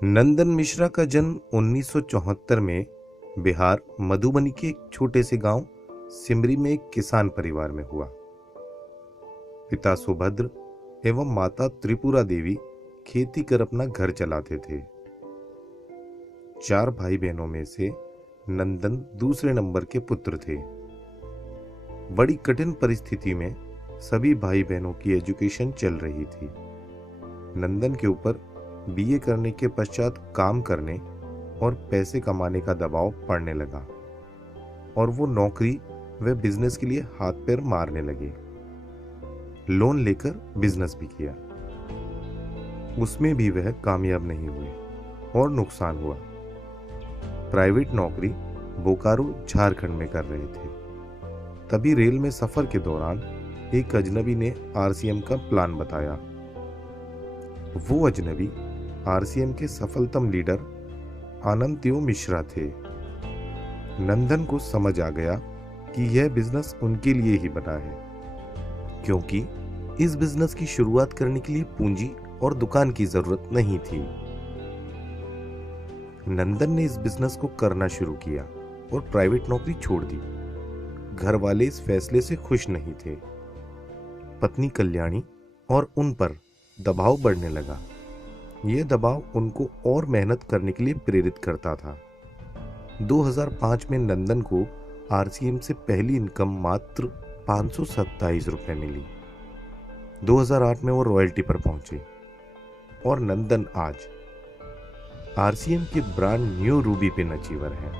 नंदन मिश्रा का जन्म 1974 में बिहार मधुबनी के एक छोटे से गांव सिमरी में एक किसान परिवार में हुआ। पिता सुभद्र एवं माता त्रिपुरा देवी खेती कर अपना घर चलाते थे। 4 भाई बहनों में से नंदन दूसरे नंबर के पुत्र थे। बड़ी कठिन परिस्थिति में सभी भाई बहनों की एजुकेशन चल रही थी। नंदन के ऊपर बीए करने के पश्चात काम करने और पैसे कमाने का दबाव पड़ने लगा और वो नौकरी व बिजनेस के लिए हाथ पैर मारने लगे। लोन लेकर बिजनेस भी किया, उसमें भी वह कामयाब नहीं हुए और नुकसान हुआ। प्राइवेट नौकरी बोकारो झारखंड में कर रहे थे। तभी रेल में सफर के दौरान एक अजनबी ने आरसीएम का प्लान बताया। वो अजनबी आरसीएम के सफलतम लीडर आनंददेव मिश्रा थे। नंदन को समझ आ गया कि यह बिजनेस उनके लिए ही बना है, क्योंकि इस बिजनेस की शुरुआत करने के लिए पूंजी और दुकान की जरूरत नहीं थी। नंदन ने इस बिजनेस को करना शुरू किया और प्राइवेट नौकरी छोड़ दी। घर वाले इस फैसले से खुश नहीं थे। पत्नी कल्याणी और उन पर दबाव बढ़ने लगा। यह दबाव उनको और मेहनत करने के लिए प्रेरित करता था। 2005 में नंदन को आरसीएम से पहली इनकम मात्र 527 रुपए मिली। 2008 में वो रॉयल्टी पर पहुंचे और नंदन आज आरसीएम के brand new Ruby pin achiever है।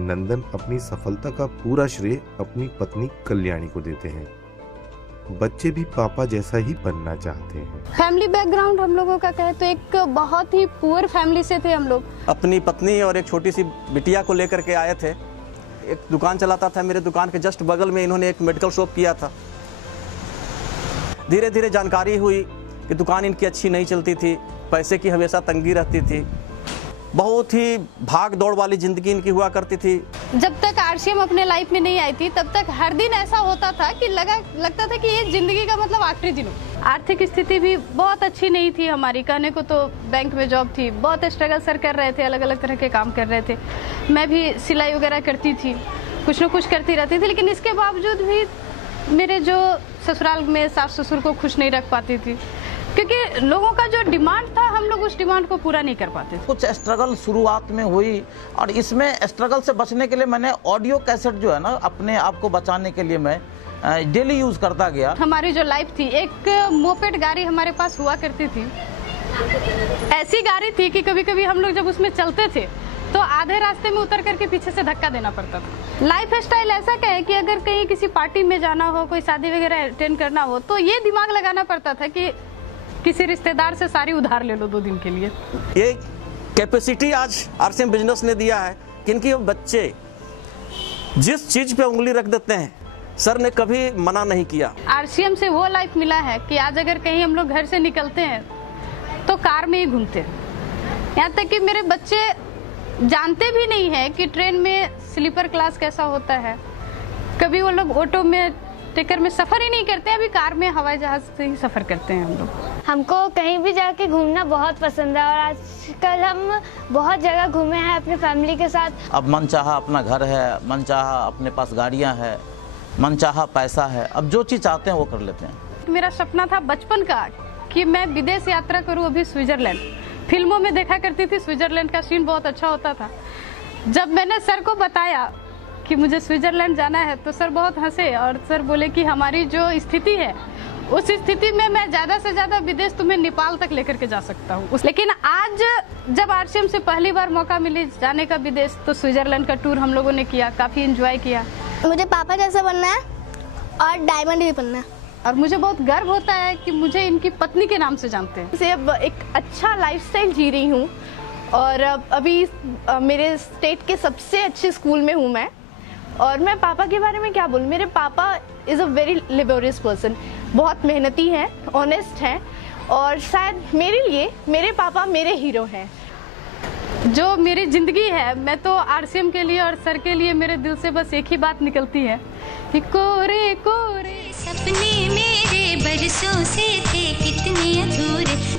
नंदन अपनी सफलता का पूरा श्रेय अपनी पत्नी कल्याणी को देते हैं। बच्चे भी पापा जैसा ही बनना चाहते हैं। फैमिली बैकग्राउंड हम लोगों का कहे तो एक बहुत ही पुअर फैमिली से थे हम लोग। अपनी पत्नी और एक छोटी सी बिटिया को लेकर के आए थे। एक दुकान चलाता था, मेरे दुकान के जस्ट बगल में इन्होंने एक मेडिकल शॉप किया था। धीरे धीरे जानकारी हुई कि दुकान इनकी अच्छी नहीं चलती थी, पैसे की हमेशा तंगी रहती थी, बहुत ही भाग दौड़ वाली जिंदगी इनकी हुआ करती थी। जब तक आरसीएम अपने लाइफ में नहीं आई थी तब तक हर दिन ऐसा होता था कि लगता था कि ये जिंदगी का मतलब आखिरी दिन हो। आर्थिक स्थिति भी बहुत अच्छी नहीं थी हमारी, कहने को तो बैंक में जॉब थी, बहुत स्ट्रगल सर कर रहे थे, अलग अलग तरह के काम कर रहे थे। मैं भी सिलाई वगैरह करती थी, कुछ न कुछ करती रहती थी, लेकिन इसके बावजूद भी मेरे जो ससुराल में सास ससुर को खुश नहीं रख पाती थी, क्योंकि लोगों का जो डिमांड था हम लोग उस डिमांड को पूरा नहीं कर पाते थे। कुछ स्ट्रगल शुरुआत में हुई और इसमें स्ट्रगल से बचने के लिए मैंने ऑडियो कैसेट जो है ना, अपने आप को बचाने के लिए मैं डेली यूज करता गया। हमारी जो लाइफ थी, एक मोपेड गाड़ी हमारे पास हुआ करती थी। ऐसी गाड़ी थी कि कभी कभी हम लोग जब उसमें चलते थे तो आधे रास्ते में उतर करके पीछे से धक्का देना पड़ता था। लाइफ स्टाइल ऐसा क्या है कि अगर कहीं किसी पार्टी में जाना हो, कोई शादी वगैरह अटेंड करना हो, तो ये दिमाग लगाना पड़ता था कि किसी रिश्तेदार से सारी उधार ले लो 2 दिन के लिए। ये कैपेसिटी आज आरसीएम बिजनेस ने दिया है कि इनके बच्चे जिस चीज पे उंगली रख देते हैं, सर ने कभी मना नहीं किया। आरसीएम से वो लाइफ मिला है कि आज अगर कहीं हम लोग घर से निकलते हैं तो कार में ही घूमते हैं। यहाँ तक कि मेरे बच्चे जानते भी नहीं है कि ट्रेन में स्लीपर क्लास कैसा होता है। कभी वो लोग ऑटो में, टेकर में सफर ही नहीं करते, अभी कार में, हवाई जहाज से ही सफर करते हैं हम लोग। हमको कहीं भी जाके घूमना बहुत पसंद है और आजकल हम बहुत जगह घूमे हैं अपने फैमिली के साथ। अब मनचाहा अपना घर है, मनचाहा अपने पास गाड़ियां हैं, मनचाहा पैसा है, अब जो चीज चाहते हैं वो कर लेते हैं। मेरा सपना था बचपन का कि मैं विदेश यात्रा करूं, अभी स्विट्जरलैंड। फिल्मों में देखा करती थी, स्विट्जरलैंड का सीन बहुत अच्छा होता था। जब मैंने सर को बताया कि मुझे स्विट्जरलैंड जाना है तो सर बहुत हंसे और सर बोले कि हमारी जो स्थिति है उस स्थिति में मैं ज़्यादा से ज़्यादा विदेश तुम्हें नेपाल तक लेकर के जा सकता हूँ। लेकिन आज जब आरसीएम से पहली बार मौका मिली जाने का विदेश, तो स्विट्जरलैंड का टूर हम लोगों ने किया, काफ़ी एंजॉय किया। मुझे पापा जैसा बनना है और डायमंड भी बनना है। और मुझे बहुत गर्व होता है कि मुझे इनकी पत्नी के नाम से जानते हैं। से अब एक अच्छा लाइफस्टाइल जी रही हूँ और अभी मेरे स्टेट के सबसे अच्छे स्कूल में हूँ मैं। और मैं पापा के बारे में क्या बोलूँ, मेरे पापा is a very laborious person, बहुत मेहनती हैं, ऑनेस्ट हैं और शायद मेरे लिए मेरे पापा मेरे हीरो हैं। जो मेरी ज़िंदगी है, मैं तो आरसीएम के लिए और सर के लिए मेरे दिल से बस एक ही बात निकलती है कि कोरे कोरे सपने मेरे बरसों से थे कितने अधूरे।